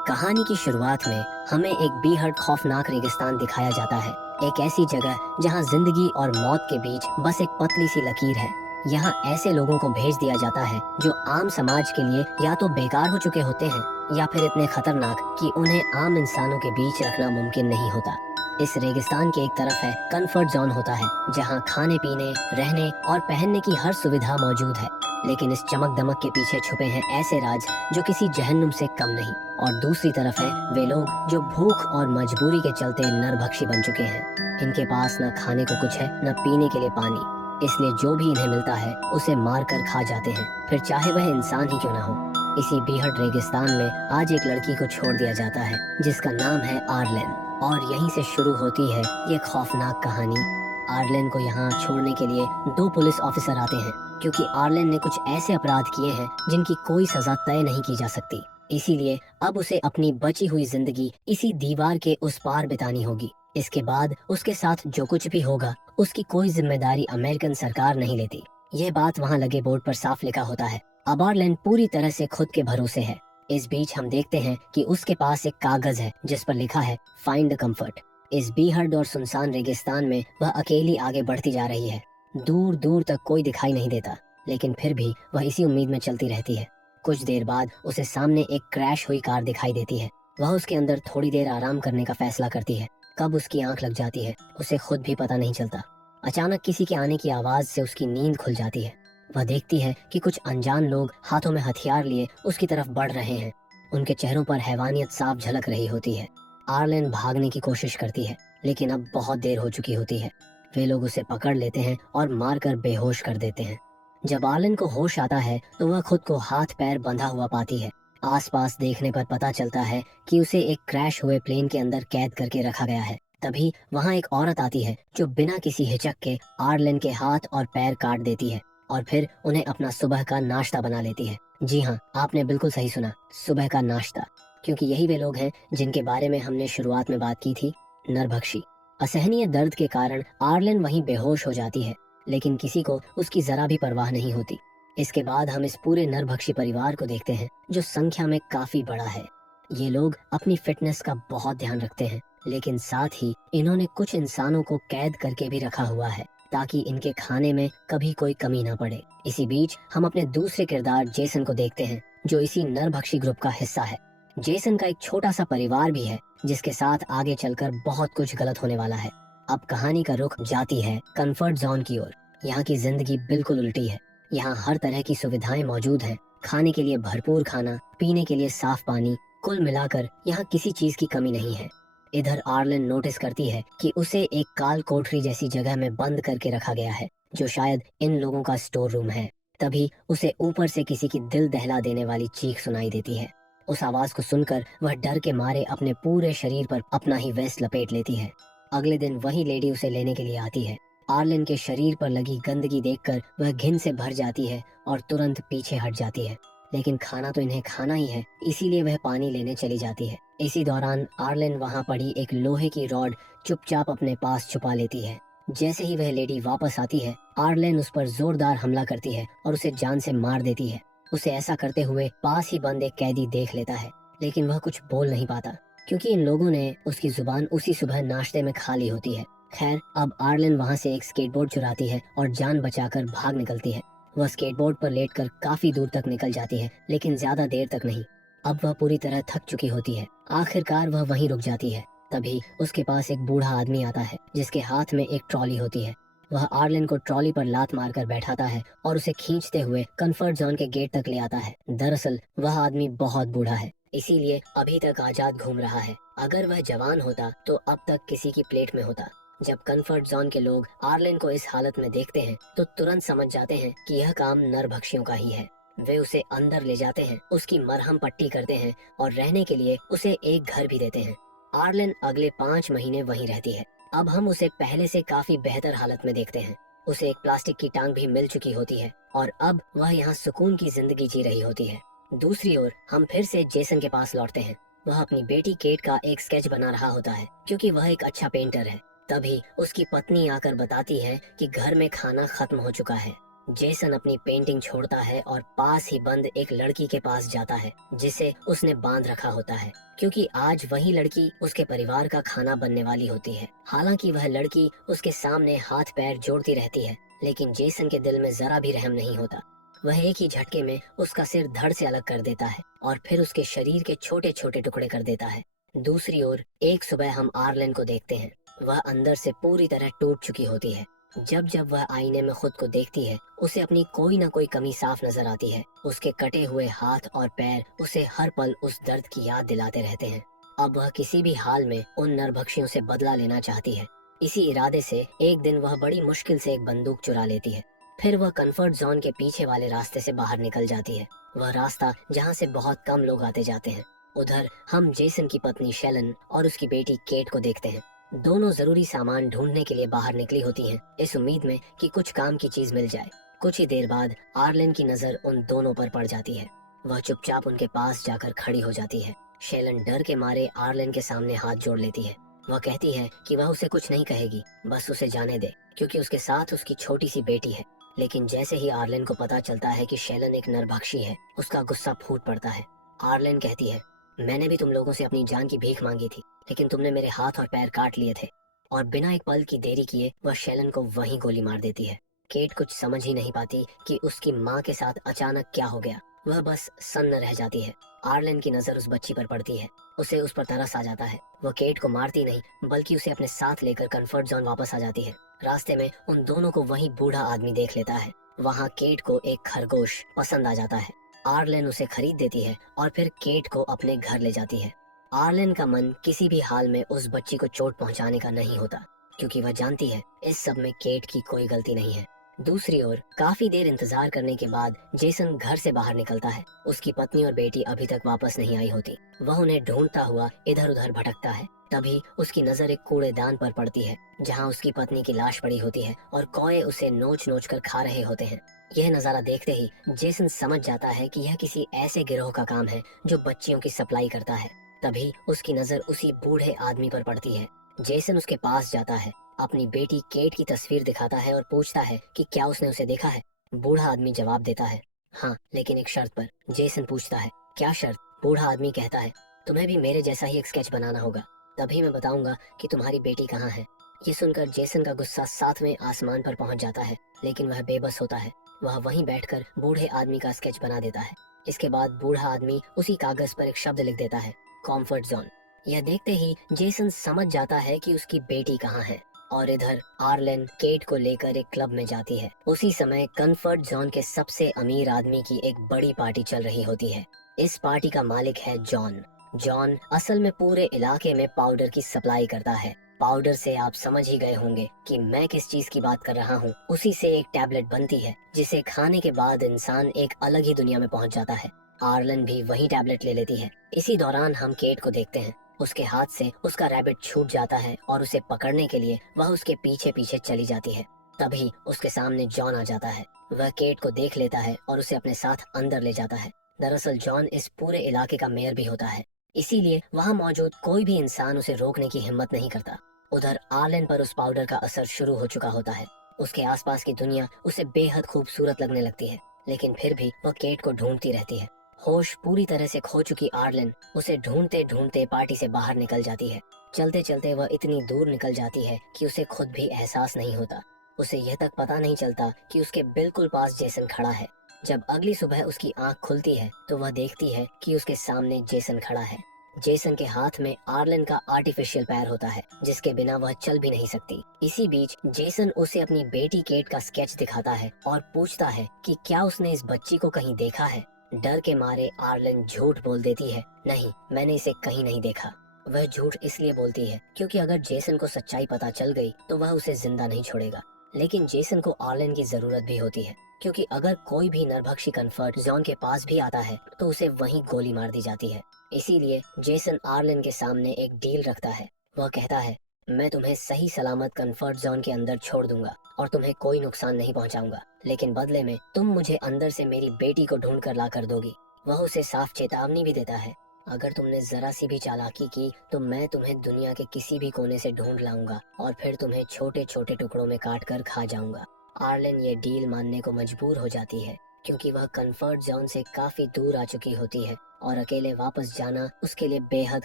कहानी की शुरुआत में हमें एक बेहद खौफनाक रेगिस्तान दिखाया जाता है। एक ऐसी जगह जहां जिंदगी और मौत के बीच बस एक पतली सी लकीर है। यहाँ ऐसे लोगों को भेज दिया जाता है जो आम समाज के लिए या तो बेकार हो चुके होते हैं या फिर इतने खतरनाक कि उन्हें आम इंसानों के बीच रखना मुमकिन नहीं होता। इस रेगिस्तान के एक तरफ है कंफर्ट जोन होता है, जहाँ खाने पीने, रहने और पहनने की हर सुविधा मौजूद है। लेकिन इस चमक दमक के पीछे छुपे हैं ऐसे राज जो किसी जहन्नुम से कम नहीं। और दूसरी तरफ है वे लोग जो भूख और मजबूरी के चलते नरभक्षी बन चुके हैं। इनके पास न खाने को कुछ है, न पीने के लिए पानी, इसलिए जो भी इन्हें मिलता है उसे मार कर खा जाते हैं, फिर चाहे वह इंसान ही क्यों न हो। इसी बेहद रेगिस्तान में आज एक लड़की को छोड़ दिया जाता है जिसका नाम है आर्लेन, और यहीं से शुरू होती है ये खौफनाक कहानी। आर्लेन को यहाँ छोड़ने के लिए दो पुलिस ऑफिसर आते हैं, क्योंकि आर्लेन ने कुछ ऐसे अपराध किए हैं जिनकी कोई सजा तय नहीं की जा सकती। इसीलिए अब उसे अपनी बची हुई जिंदगी इसी दीवार के उस पार बितानी होगी। इसके बाद उसके साथ जो कुछ भी होगा उसकी कोई जिम्मेदारी अमेरिकन सरकार नहीं लेती। यह बात वहाँ लगे बोर्ड पर साफ लिखा होता है। अब आर्लेन पूरी तरह से खुद के भरोसे है। इस बीच हम देखते हैं कि उसके पास एक कागज है जिस पर लिखा है फाइंड द कंफर्ट। इस बेहद और सुनसान रेगिस्तान में वह अकेली आगे बढ़ती जा रही है। दूर दूर तक कोई दिखाई नहीं देता, लेकिन फिर भी वह इसी उम्मीद में चलती रहती है। कुछ देर बाद उसे सामने एक क्रैश हुई कार दिखाई देती है। वह उसके अंदर थोड़ी देर आराम करने का फैसला करती है। कब उसकी आंख लग जाती है उसे खुद भी पता नहीं चलता। अचानक किसी के आने की आवाज से उसकी नींद खुल जाती है। वह देखती है कि कुछ अनजान लोग हाथों में हथियार लिए उसकी तरफ बढ़ रहे हैं। उनके चेहरों पर हैवानियत साफ झलक रही होती है। आर्लेन भागने की कोशिश करती है, लेकिन अब बहुत देर हो चुकी होती है। वे लोग उसे पकड़ लेते हैं और मारकर बेहोश कर देते हैं। जब आर्लेन को होश आता है तो वह खुद को हाथ पैर बंधा हुआ पाती है। आसपास देखने पर पता चलता है कि उसे एक क्रैश हुए प्लेन के अंदर कैद करके रखा गया है। तभी वहाँ एक औरत आती है जो बिना किसी हिचक के आर्लेन के हाथ और पैर काट देती है और फिर उन्हें अपना सुबह का नाश्ता बना लेती है। जी हाँ, आपने बिल्कुल सही सुना, सुबह का नाश्ता, क्योंकि यही वे लोग हैं जिनके बारे में हमने शुरुआत में बात की थी, नरभक्षी। असहनीय दर्द के कारण आर्लेन वहीं बेहोश हो जाती है, लेकिन किसी को उसकी जरा भी परवाह नहीं होती। इसके बाद हम इस पूरे नरभक्षी परिवार को देखते हैं जो संख्या में काफी बड़ा है। ये लोग अपनी फिटनेस का बहुत ध्यान रखते हैं, लेकिन साथ ही इन्होंने कुछ इंसानों को कैद करके भी रखा हुआ है ताकि इनके खाने में कभी कोई कमी ना पड़े। इसी बीच हम अपने दूसरे किरदार जेसन को देखते हैं जो इसी नरभक्षी ग्रुप का हिस्सा है। जेसन का एक छोटा सा परिवार भी है जिसके साथ आगे चलकर बहुत कुछ गलत होने वाला है। अब कहानी का रुख जाती है कंफर्ट जोन की ओर। यहाँ की जिंदगी बिल्कुल उल्टी है। यहाँ हर तरह की सुविधाएं मौजूद हैं, खाने के लिए भरपूर खाना, पीने के लिए साफ पानी, कुल मिलाकर यहाँ किसी चीज की कमी नहीं है। इधर आर्लेन नोटिस करती है कि उसे एक काल कोठरी जैसी जगह में बंद करके रखा गया है, जो शायद इन लोगों का स्टोर रूम है। तभी उसे ऊपर से किसी की दिल दहला देने वाली चीख सुनाई देती है। उस आवाज को सुनकर वह डर के मारे अपने पूरे शरीर पर अपना ही वेस्ट लपेट लेती है। अगले दिन वही लेडी उसे लेने के लिए आती है। आर्लेन के शरीर पर लगी गंदगी देखकर वह घिन से भर जाती है और तुरंत पीछे हट जाती है। लेकिन खाना तो इन्हें खाना ही है, इसीलिए वह पानी लेने चली जाती है। इसी दौरान आर्लेन वहाँ पड़ी एक लोहे की रॉड चुपचाप अपने पास छुपा लेती है। जैसे ही वह लेडी वापस आती है, आर्लेन उस पर जोरदार हमला करती है और उसे जान से मार देती है। उसे ऐसा करते हुए पास ही बंद एक कैदी देख लेता है, लेकिन वह कुछ बोल नहीं पाता क्योंकि इन लोगों ने उसकी जुबान उसी सुबह नाश्ते में खा ली होती है। खैर, अब आर्लेन वहाँ से एक स्केटबोर्ड चुराती है और जान बचाकर भाग निकलती है। वह स्केटबोर्ड पर लेटकर काफी दूर तक निकल जाती है, लेकिन ज्यादा देर तक नहीं। अब वह पूरी तरह थक चुकी होती है। आखिरकार वह वहीं रुक जाती है। तभी उसके पास एक बूढ़ा आदमी आता है जिसके हाथ में एक ट्रॉली होती है। वह आर्लेन को ट्रॉली पर लात मारकर बैठाता है और उसे खींचते हुए कंफर्ट जोन के गेट तक ले आता है। दरअसल वह आदमी बहुत बूढ़ा है, इसीलिए अभी तक आजाद घूम रहा है। अगर वह जवान होता तो अब तक किसी की प्लेट में होता। जब कंफर्ट जोन के लोग आर्लेन को इस हालत में देखते हैं तो तुरंत समझ जाते हैं कि यह काम नरभक्षियों का ही है। वे उसे अंदर ले जाते हैं, उसकी मरहम पट्टी करते हैं और रहने के लिए उसे एक घर भी देते हैं। आर्लेन अगले 5 महीने वहीं रहती है। अब हम उसे पहले से काफी बेहतर हालत में देखते हैं। उसे एक प्लास्टिक की टांग भी मिल चुकी होती है और अब वह यहाँ सुकून की जिंदगी जी रही होती है। दूसरी ओर हम फिर से जेसन के पास लौटते हैं। वह अपनी बेटी केट का एक स्केच बना रहा होता है क्योंकि वह एक अच्छा पेंटर है। तभी उसकी पत्नी आकर बताती है कि घर में खाना खत्म हो चुका है। जेसन अपनी पेंटिंग छोड़ता है और पास ही बंद एक लड़की के पास जाता है जिसे उसने बांध रखा होता है, क्योंकि आज वही लड़की उसके परिवार का खाना बनने वाली होती है। हालांकि वह लड़की उसके सामने हाथ पैर जोड़ती रहती है, लेकिन जेसन के दिल में जरा भी रहम नहीं होता। वह एक ही झटके में उसका सिर धड़ से अलग कर देता है और फिर उसके शरीर के छोटे छोटे टुकड़े कर देता है। दूसरी ओर एक सुबह हम आर्लेन को देखते हैं। वह अंदर से पूरी तरह टूट चुकी होती है। जब जब वह आईने में खुद को देखती है, उसे अपनी कोई ना कोई कमी साफ नजर आती है। उसके कटे हुए हाथ और पैर उसे हर पल उस दर्द की याद दिलाते रहते हैं। अब वह किसी भी हाल में उन नरभक्षियों से बदला लेना चाहती है। इसी इरादे से एक दिन वह बड़ी मुश्किल से एक बंदूक चुरा लेती है। फिर वह कंफर्ट जोन के पीछे वाले रास्ते से बाहर निकल जाती है, वह रास्ता जहाँ से बहुत कम लोग आते जाते हैं। उधर हम जेसन की पत्नी शेलन और उसकी बेटी केट को देखते हैं। दोनों जरूरी सामान ढूंढने के लिए बाहर निकली होती हैं, इस उम्मीद में कि कुछ काम की चीज मिल जाए। कुछ ही देर बाद आर्लेन की नजर उन दोनों पर पड़ जाती है। वह चुपचाप उनके पास जाकर खड़ी हो जाती है। शेलन डर के मारे आर्लेन के सामने हाथ जोड़ लेती है। वह कहती है कि वह उसे कुछ नहीं कहेगी, बस उसे जाने दे, क्योंकि उसके साथ उसकी छोटी सी बेटी है। लेकिन जैसे ही आर्लेन को पता चलता है कि शेलन एक नरभक्षी है, उसका गुस्सा फूट पड़ता है। आर्लेन कहती है, मैंने भी तुम लोगों से अपनी जान की भीख मांगी थी, लेकिन तुमने मेरे हाथ और पैर काट लिए थे। और बिना एक पल की देरी किए वह शेलन को वहीं गोली मार देती है। केट कुछ समझ ही नहीं पाती कि उसकी माँ के साथ अचानक क्या हो गया। वह बस सन्न रह जाती है। आर्लेन की नजर उस बच्ची पर पड़ती है। उसे उस पर तरस आ जाता है। वह केट को मारती नहीं, बल्कि उसे अपने साथ लेकर कंफर्ट जोन वापस आ जाती है। रास्ते में उन दोनों को वही बूढ़ा आदमी देख लेता है। वहाँ केट को एक खरगोश पसंद आ जाता है। आर्लेन उसे खरीद देती है और फिर केट को अपने घर ले जाती है। आर्लेन का मन किसी भी हाल में उस बच्ची को चोट पहुंचाने का नहीं होता, क्योंकि वह जानती है इस सब में केट की कोई गलती नहीं है। दूसरी ओर काफी देर इंतजार करने के बाद जेसन घर से बाहर निकलता है। उसकी पत्नी और बेटी अभी तक वापस नहीं आई होती। वह उन्हें ढूंढता हुआ इधर उधर भटकता है। तभी उसकी नजर एक कूड़ेदान पर पड़ती है, जहां उसकी पत्नी की लाश पड़ी होती है और कौए उसे नोच नोच कर खा रहे होते हैं। यह नजारा देखते ही जेसन समझ जाता है कि यह किसी ऐसे गिरोह का काम है जो बच्चियों की सप्लाई करता है। तभी उसकी नजर उसी बूढ़े आदमी पर पड़ती है। जेसन उसके पास जाता है, अपनी बेटी केट की तस्वीर दिखाता है और पूछता है कि क्या उसने उसे देखा है। बूढ़ा आदमी जवाब देता है, हाँ, लेकिन एक शर्त पर। जेसन पूछता है, क्या शर्त? बूढ़ा आदमी कहता है, तुम्हें भी मेरे जैसा ही एक स्केच बनाना होगा, तभी मैं बताऊंगा कि तुम्हारी बेटी कहाँ है। ये सुनकर जेसन का गुस्सा सातवें आसमान पर पहुंच जाता है, लेकिन वह बेबस होता है। वह वहीं बैठकर बूढ़े आदमी का स्केच बना देता है। इसके बाद बूढ़ा आदमी उसी कागज पर एक शब्द लिख देता है, कॉम्फर्ट जोन। यह देखते ही जेसन समझ जाता है कि उसकी बेटी कहाँ है। और इधर आर्लेन केट को लेकर एक क्लब में जाती है। उसी समय कंफर्ट जोन के सबसे अमीर आदमी की एक बड़ी पार्टी चल रही होती है। इस पार्टी का मालिक है जॉन। जॉन असल में पूरे इलाके में पाउडर की सप्लाई करता है। पाउडर से आप समझ ही गए होंगे कि मैं किस चीज की बात कर रहा हूँ। उसी से एक टैबलेट बनती है, जिसे खाने के बाद इंसान एक अलग ही दुनिया में पहुँच जाता है। आर्लन भी वही टैबलेट ले लेती है। इसी दौरान हम केट को देखते हैं। उसके हाथ से उसका रैबिट छूट जाता है और उसे पकड़ने के लिए वह उसके पीछे पीछे चली जाती है। तभी उसके सामने जॉन आ जाता है। वह केट को देख लेता है और उसे अपने साथ अंदर ले जाता है। दरअसल जॉन इस पूरे इलाके का मेयर भी होता है, इसीलिए वहाँ मौजूद कोई भी इंसान उसे रोकने की हिम्मत नहीं करता। उधर आर्लेन पर उस पाउडर का असर शुरू हो चुका होता है। उसके आसपास की दुनिया उसे बेहद खूबसूरत लगने लगती है, लेकिन फिर भी वह केट को ढूंढती रहती है। होश पूरी तरह से खो चुकी आर्लेन उसे ढूंढते ढूंढते पार्टी से बाहर निकल जाती है। चलते चलते वह इतनी दूर निकल जाती है कि उसे खुद भी एहसास नहीं होता। उसे यह तक पता नहीं चलता कि उसके बिल्कुल पास जेसन खड़ा है। जब अगली सुबह उसकी आंख खुलती है तो वह देखती है कि उसके सामने जेसन खड़ा है। जेसन के हाथ में आर्लेन का आर्टिफिशियल पैर होता है, जिसके बिना वह चल भी नहीं सकती। इसी बीच जेसन उसे अपनी बेटी केट का स्केच दिखाता है और पूछता है कि क्या उसने इस बच्ची को कहीं देखा है। डर के मारे आर्लेन झूठ बोल देती है, नहीं, मैंने इसे कहीं नहीं देखा। वह झूठ इसलिए बोलती है क्योंकि अगर जेसन को सच्चाई पता चल गई तो वह उसे जिंदा नहीं छोड़ेगा। लेकिन जेसन को आर्लेन की जरूरत भी होती है, क्योंकि अगर कोई भी नरभक्षी कंफर्ट जोन के पास भी आता है तो उसे वहीं गोली मार दी जाती है। इसीलिए जेसन आर्लेन के सामने एक डील रखता है। वह कहता है, मैं तुम्हें सही सलामत कंफर्ट जोन के अंदर छोड़ दूंगा और तुम्हें कोई नुकसान नहीं पहुंचाऊंगा, लेकिन बदले में तुम मुझे अंदर से मेरी बेटी को ढूंढ कर ला कर दोगी। वह उसे साफ चेतावनी भी देता है, अगर तुमने जरा सी भी चालाकी की तो मैं तुम्हें दुनिया के किसी भी कोने से ढूंढ लाऊंगा और फिर तुम्हें छोटे छोटे टुकड़ों में काट कर खा जाऊंगा। आर्लिन ये डील मानने को मजबूर हो जाती है क्योंकि वह कंफर्ट जोन से काफी दूर आ चुकी होती है और अकेले वापस जाना उसके लिए बेहद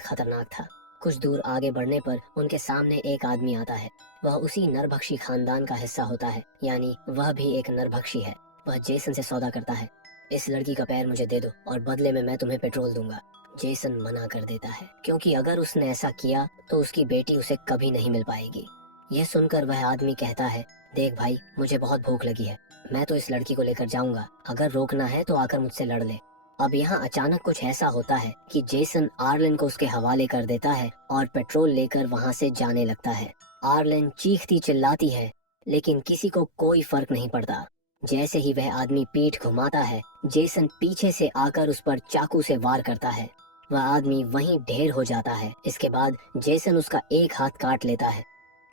खतरनाक था। कुछ दूर आगे बढ़ने पर उनके सामने एक आदमी आता है। वह उसी नरभक्षी खानदान का हिस्सा होता है, यानी वह भी एक नरभक्षी है। वह जेसन से सौदा करता है। इस लड़की का पैर मुझे दे दो और बदले में मैं तुम्हें पेट्रोल दूंगा। जेसन मना कर देता है क्योंकि अगर उसने ऐसा किया तो उसकी बेटी उसे कभी नहीं मिल पाएगी। यह सुनकर वह आदमी कहता है, देख भाई, मुझे बहुत भूख लगी है, मैं तो इस लड़की को लेकर जाऊंगा, अगर रोकना है तो आकर मुझसे लड़ ले। अब यहाँ अचानक कुछ ऐसा होता है कि जेसन आर्लिन को उसके हवाले कर देता है और पेट्रोल लेकर वहाँ से जाने लगता है। आर्लिन चीखती चिल्लाती है लेकिन किसी को कोई फर्क नहीं पड़ता। जैसे ही वह आदमी पीठ घुमाता है, जेसन पीछे से आकर उस पर चाकू से वार करता है। वह आदमी वहीं ढेर हो जाता है। इसके बाद जेसन उसका एक हाथ काट लेता है।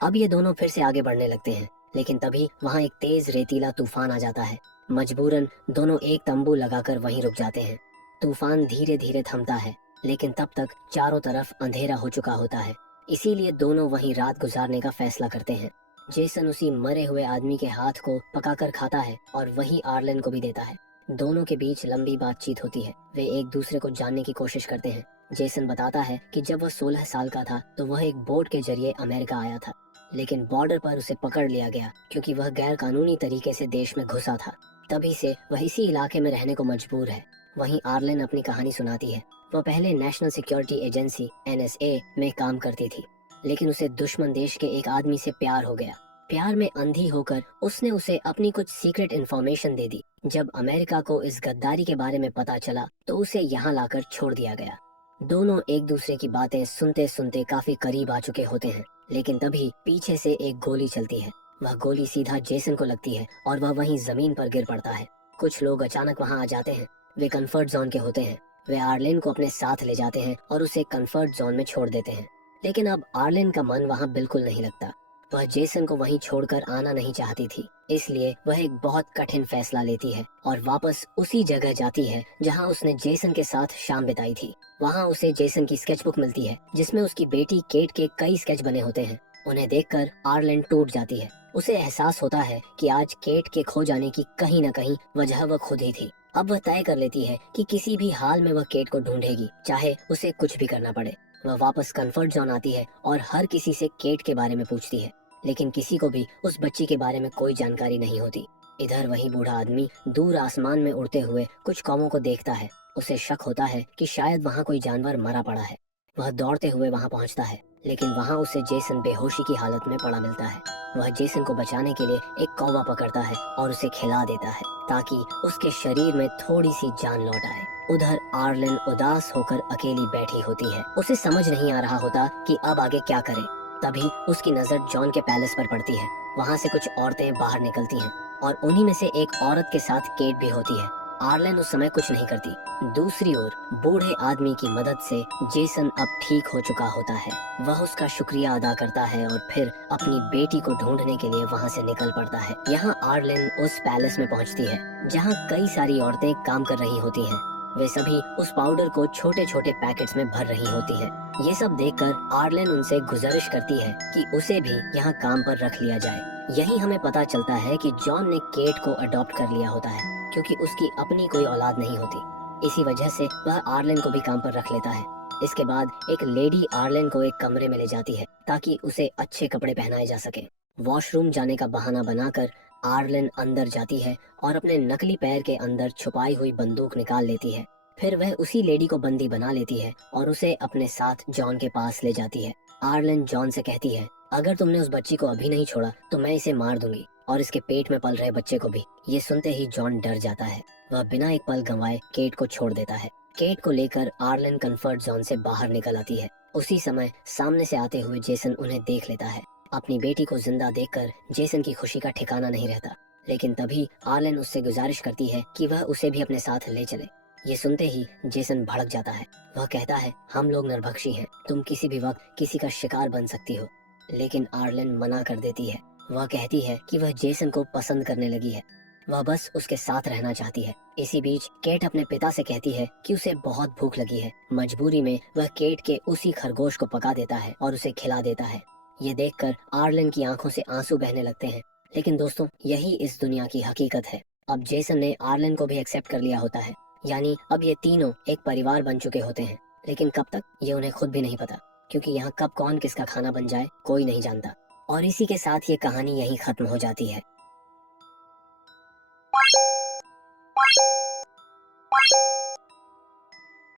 अब ये दोनों फिर से आगे बढ़ने लगते हैं, लेकिन तभी वहाँ एक तेज रेतीला तूफान आ जाता है। मजबूरन दोनों एक तंबू लगाकर वहीं रुक जाते हैं। तूफान धीरे धीरे थमता है, लेकिन तब तक चारों तरफ अंधेरा हो चुका होता है। इसीलिए दोनों वहीं रात गुजारने का फैसला करते हैं। जेसन उसी मरे हुए आदमी के हाथ को पकाकर खाता है और वही आर्लिन को भी देता है। दोनों के बीच लंबी बातचीत होती है। वे एक दूसरे को जानने की कोशिश करते हैं। जेसन बताता है कि जब वह 16 साल का था तो वह एक बोट के जरिए अमेरिका आया था, लेकिन बॉर्डर पर उसे पकड़ लिया गया क्योंकि वह गैर कानूनी तरीके से देश में घुसा था। तभी से वह इसी इलाके में रहने को मजबूर है। वहीं आर्लिन अपनी कहानी सुनाती है। वह पहले नेशनल सिक्योरिटी एजेंसी NSA में काम करती थी, लेकिन उसे दुश्मन देश के एक आदमी से प्यार हो गया। प्यार में अंधी होकर उसने उसे अपनी कुछ सीक्रेट इन्फॉर्मेशन दे दी। जब अमेरिका को इस गद्दारी के बारे में पता चला तो उसे यहाँ लाकर छोड़ दिया गया। दोनों एक दूसरे की बातें सुनते सुनते काफी करीब आ चुके होते हैं, लेकिन तभी पीछे से एक गोली चलती है। वह गोली सीधा जेसन को लगती है और वह वहीं जमीन पर गिर पड़ता है। कुछ लोग अचानक वहां आ जाते हैं। वे कंफर्ट जोन के होते हैं। वे आर्लिन को अपने साथ ले जाते हैं और उसे कंफर्ट जोन में छोड़ देते हैं। लेकिन अब आर्लिन का मन वहां बिल्कुल नहीं लगता। वह जेसन को वहीं छोड़कर आना नहीं चाहती थी, इसलिए वह एक बहुत कठिन फैसला लेती है और वापस उसी जगह जाती है जहां उसने जेसन के साथ शाम बिताई थी। वहां उसे जेसन की स्केचबुक मिलती है जिसमें उसकी बेटी केट के कई स्केच बने होते हैं। उन्हें देखकर आर्लिन टूट जाती है। उसे एहसास होता है कि आज केट के खो जाने की कहीं न कहीं वजह वह खुद ही थी। अब वह तय कर लेती है कि किसी भी हाल में वह केट को ढूंढेगी, चाहे उसे कुछ भी करना पड़े। वह वापस कंफर्ट जोन आती है और हर किसी से केट के बारे में पूछती है, लेकिन किसी को भी उस बच्ची के बारे में कोई जानकारी नहीं होती। इधर वही बूढ़ा आदमी दूर आसमान में उड़ते हुए कुछ कौमों को देखता है। उसे शक होता है कि शायद वहाँ कोई जानवर मरा पड़ा है। वह दौड़ते हुए वहाँ पहुँचता है, लेकिन वहाँ उसे जेसन बेहोशी की हालत में पड़ा मिलता है। वह जेसन को बचाने के लिए एक कौवा पकड़ता है और उसे खिला देता है ताकि उसके शरीर में थोड़ी सी जान लौट आए। उधर आर्लिन उदास होकर अकेली बैठी होती है। उसे समझ नहीं आ रहा होता कि अब आगे क्या करे। तभी उसकी नजर जॉन के पैलेस पर पड़ती है। वहाँ से कुछ औरतें बाहर निकलती हैं और उन्हीं में से एक औरत के साथ केट भी होती है। आर्लिन उस समय कुछ नहीं करती। दूसरी ओर बूढ़े आदमी की मदद से जेसन अब ठीक हो चुका होता है। वह उसका शुक्रिया अदा करता है और फिर अपनी बेटी को ढूंढने के लिए वहाँ से निकल पड़ता है। यहाँ आर्लिन उस पैलेस में पहुँचती है जहाँ कई सारी औरतें काम कर रही होती हैं। वे सभी उस पाउडर को छोटे छोटे पैकेट्स में भर रही होती हैं। ये सब देखकर आर्लिन उनसे गुजारिश करती है कि उसे भी यहाँ काम पर रख लिया जाए। यही हमें पता चलता है कि जॉन ने केट को अडॉप्ट कर लिया होता है क्योंकि उसकी अपनी कोई औलाद नहीं होती। इसी वजह से वह आर्लिन को भी काम पर रख लेता है। इसके बाद एक लेडी आर्लिन को एक कमरे में ले जाती है ताकि उसे अच्छे कपड़े पहनाए जा सके। वॉशरूम जाने का बहाना बनाकर आर्लिन अंदर जाती है और अपने नकली पैर के अंदर छुपाई हुई बंदूक निकाल लेती है। फिर वह उसी लेडी को बंदी बना लेती है और उसे अपने साथ जॉन के पास ले जाती है। आर्लिन जॉन से कहती है, अगर तुमने उस बच्ची को अभी नहीं छोड़ा तो मैं इसे मार दूंगी और इसके पेट में पल रहे बच्चे को भी। ये सुनते ही जॉन डर जाता है। वह बिना एक पल गंवाए केट को छोड़ देता है। केट को लेकर आर्लिन कंफर्ट जोन से बाहर निकल आती है। उसी समय सामने से आते हुए जेसन उन्हें देख लेता है। अपनी बेटी को जिंदा देखकर जेसन की खुशी का ठिकाना नहीं रहता, लेकिन तभी आर्लिन उससे गुजारिश करती है कि वह उसे भी अपने साथ ले चले। ये सुनते ही जेसन भड़क जाता है। वह कहता है, हम लोग नरभक्षी हैं, तुम किसी भी वक्त किसी का शिकार बन सकती हो। लेकिन आर्लिन मना कर देती है। वह कहती है कि वह जेसन को पसंद करने लगी है, वह बस उसके साथ रहना चाहती है। इसी बीच केट अपने पिता से कहती है कि उसे बहुत भूख लगी है। मजबूरी में वह केट के उसी खरगोश को पका देता है और उसे खिला देता है। ये देखकर आर्लिन की आंखों से आंसू बहने लगते हैं, लेकिन दोस्तों यही इस दुनिया की हकीकत है। अब जेसन ने आर्लिन को भी एक्सेप्ट कर लिया होता है, यानी अब ये तीनों एक परिवार बन चुके होते हैं। लेकिन कब तक, ये उन्हें खुद भी नहीं पता, क्योंकि यहाँ कब कौन किसका खाना बन जाए कोई नहीं जानता। और इसी के साथ ये कहानी यहीं खत्म हो जाती है।